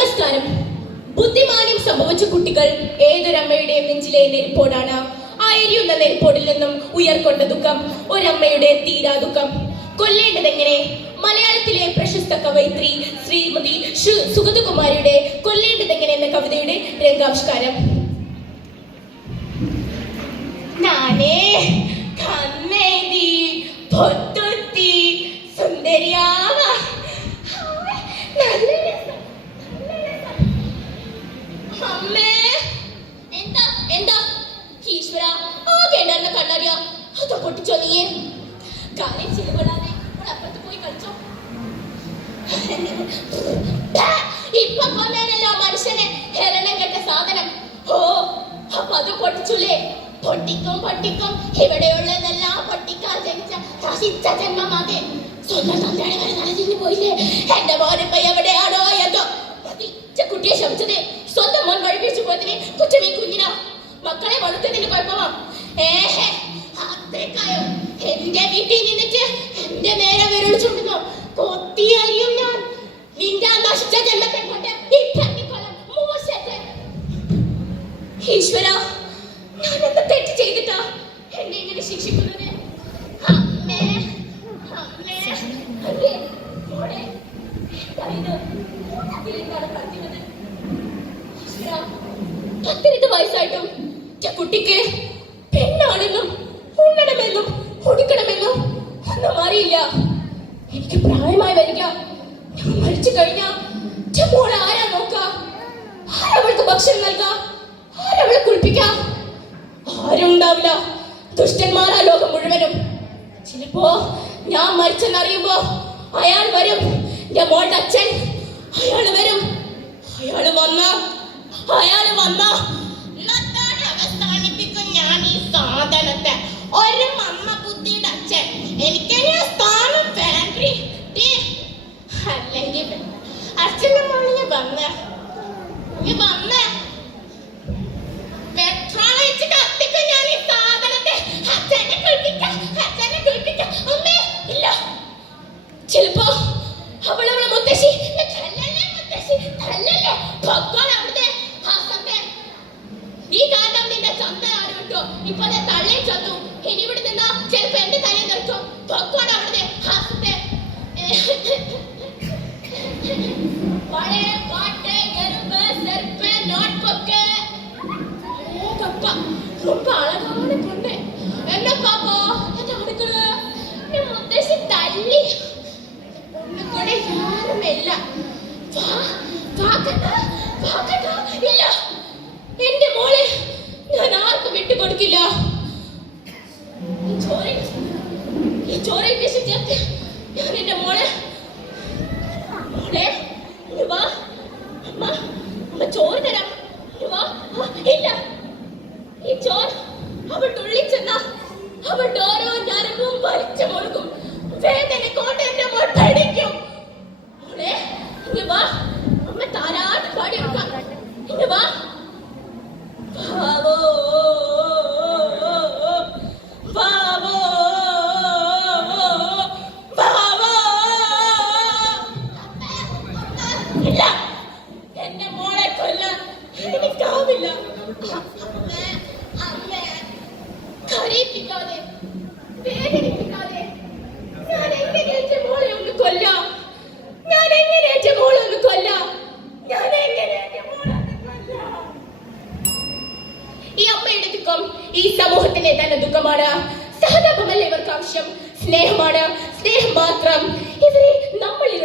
നമസ്കാരം. ബുദ്ധിമാന്യം സംഭവിച്ച കുട്ടികൾ ഏതൊരമ്മയുടെയും നെഞ്ചിലെ നെരിപ്പോടാണ്. ആ എരിയുന്ന നെരിപ്പോടിൽ നിന്നും ഉയർക്കൊണ്ട ദുഃഖം ഒരമ്മയുടെ തീരാ ദുഃഖം. കൊല്ലേണ്ടതെങ്ങനെ? മലയാളത്തിലെ പ്രശസ്ത കവയിത്രി ശ്രീമതി സുഗതകുമാരിയുടെ കൊല്ലേണ്ടതെങ്ങനെ എന്ന കവിതയുടെ രംഗാവിഷ്കാരം. നാനേ കണ്ണെഴുതി പൊത്തുത്തി സുന്ദരിയാവ. അമ്മേ എന്താ എന്താ ഈശ്വര ആകേണ്ടായിരുന്ന കണ്ണാടിയാ അത് പൊട്ടിച്ചോ നീയെ? കാര്യം ചിലവിടാതെ അപ്പുറത്ത് പോയി കളിച്ചോ. ഇപ്പൊ കൊന്നേനല്ലോ മനുഷ്യനെ ഹെരണം കെട്ട സാധനം. ഓ അപ്പൊ അത് പൊട്ടിച്ചൂലേ? പൊട്ടിക്കും പൊട്ടിക്കും. ഇവിടെയുള്ളതെല്ലാം പൊട്ടിക്കാൻ ജനിച്ച നശിച്ച ജന്മമാകെ സ്വന്തം തന്തയുടെ വരെ നനഞ്ഞു പോയില്ലേ? എന്റെ മോനിപ്പ എവിടെയാണോ എന്തോ കുട്ടിയെ ശമിച്ചത്. സ്വന്തം മോൻ വഴിപിടിച്ചു പോയതിന് കുറ്റം ഈ കുഞ്ഞിനാ. മക്കളെ വളർത്തതിന് കുഴപ്പമാ? ഏഹേ അത്രക്കായോ? എന്റെ വീട്ടിൽ നിന്നിട്ട് എന്റെ നേരെ വിരളിച്ചുകൊണ്ടിരുന്നോ? കൊത്തി അറിയും ഞാൻ നിന്റെ നശിച്ച ജന്മത്തെ കൊണ്ട് ഈശ്വര ഞാൻ എന്താ തെറ്റ് ചെയ്തിട്ടാ എന്നെ ഇങ്ങനെ ശിക്ഷിക്കുന്നത്? അമ്മേ അമ്മേ അല്ലേ മോളെ പത്തിരണ്ട് വയസ്സായിട്ടും കുട്ടിക്ക് പെണ്ണാണെന്നും ഉണ്ണണമെന്നും കുടിക്കണമെന്നും ഒന്നും അറിയില്ല. എനിക്ക് പ്രായമായി വരിക. മരിച്ചു കഴിഞ്ഞാ മോളെ ആരാ നോക്ക? ആരവൾക്ക് ഭക്ഷണം നൽക? ആരവളെ കുളിപ്പിക്ക? ആരും ഉണ്ടാവില്ല. ദുഷ്ടന്മാരാ ലോകം മുഴുവനും. ചിലപ്പോ ഞാൻ മരിച്ചെന്നറിയുമ്പോ അയാൾ വരും. എന്റെ മോളുടെ അച്ഛൻ അയാള് വരും. അയാള് വന്ന അവസാനിപ്പിക്കും ഞാൻ ഈ സാധനത്തെ. ഒരു മമ്മ ബുദ്ധിയുടെ അച്ഛൻ എനിക്ക് സ്ഥാനം ഫാക്ടറി അല്ലെങ്കിൽ അച്ഛന്റെ മോളിന് വന്ന പെട്രോൾ വെച്ച് കത്തിക്കും ഞാൻ ഈ സാധനത്തെ. അച്ഛനെ കുളിപ്പിക്കാം. അമ്മേ ഇല്ല. ചിലപ്പോ അവളവളെ മുത്തശ്ശി ഈ കാലം നിന്റെ ചന്തയാണ് കേട്ടോ. ഇപ്പൊ തള്ളേ ചത്തു. ഇനി ഇവിടെ നിന്നാ ചിലപ്പോ എന്റെ തലയിൽ നിൽക്കും. പൊക്കോണം അവിടുത്തെ ഹാസത്തെ. പഴയ പാട്ട് എറുമ്പ് സെർപ്പ് നോട്ട്ബുക്ക് കപ്പ ரொம்ப அழகான பொண்ணு. என்ன பாப்பா என்ன அடுக்குது? முத்தശ്ശി തല്ലി കൂടെ യാരുമില്ല. ഇല്ല എന്റെ മോളെ ഞാൻ ആർക്കും വിട്ടുകൊടുക്കില്ല. ഈ ചോരയിൽ വിഷം ചേർത്ത് ഞാൻ എന്റെ മോളെ വാ അമ്മ ചോറ് തരാം. വാ ഇല്ല ഈ ചോർ അവൾ തുള്ളിച്ചെന്ന അവളുടെ ഓരോ ഞരമ്പും വലിച്ചു മുറുകും. വേദന കൊണ്ട് എന്റെ മോൾ പഠിക്കും. വാ അമ്മ താരാട്ട് പാടിയെടുക്കാം. വാ വാവോ വാവോ വാവോ. ഇല്ല എന്റെ മോളെ കൊല്ലാൻ എനിക്കാവില്ല. അമ്മേ കരയിപ്പിക്കാതെ വേദനിപ്പിക്കാതെ ഞാൻ എങ്ങനെ എന്റെ മോളെ ഒന്ന് കൊല്ലാം? ഈ അമ്മയുടെ ദുഃഖം ഈ സമൂഹത്തിന്റെ തന്നെ ദുഃഖമാണ്. സഹതാപമല്ല ഇവർക്ക് ആവശ്യം. സ്നേഹമാണ്, സ്നേഹം മാത്രം. ഇവരെ നമ്മളിൽ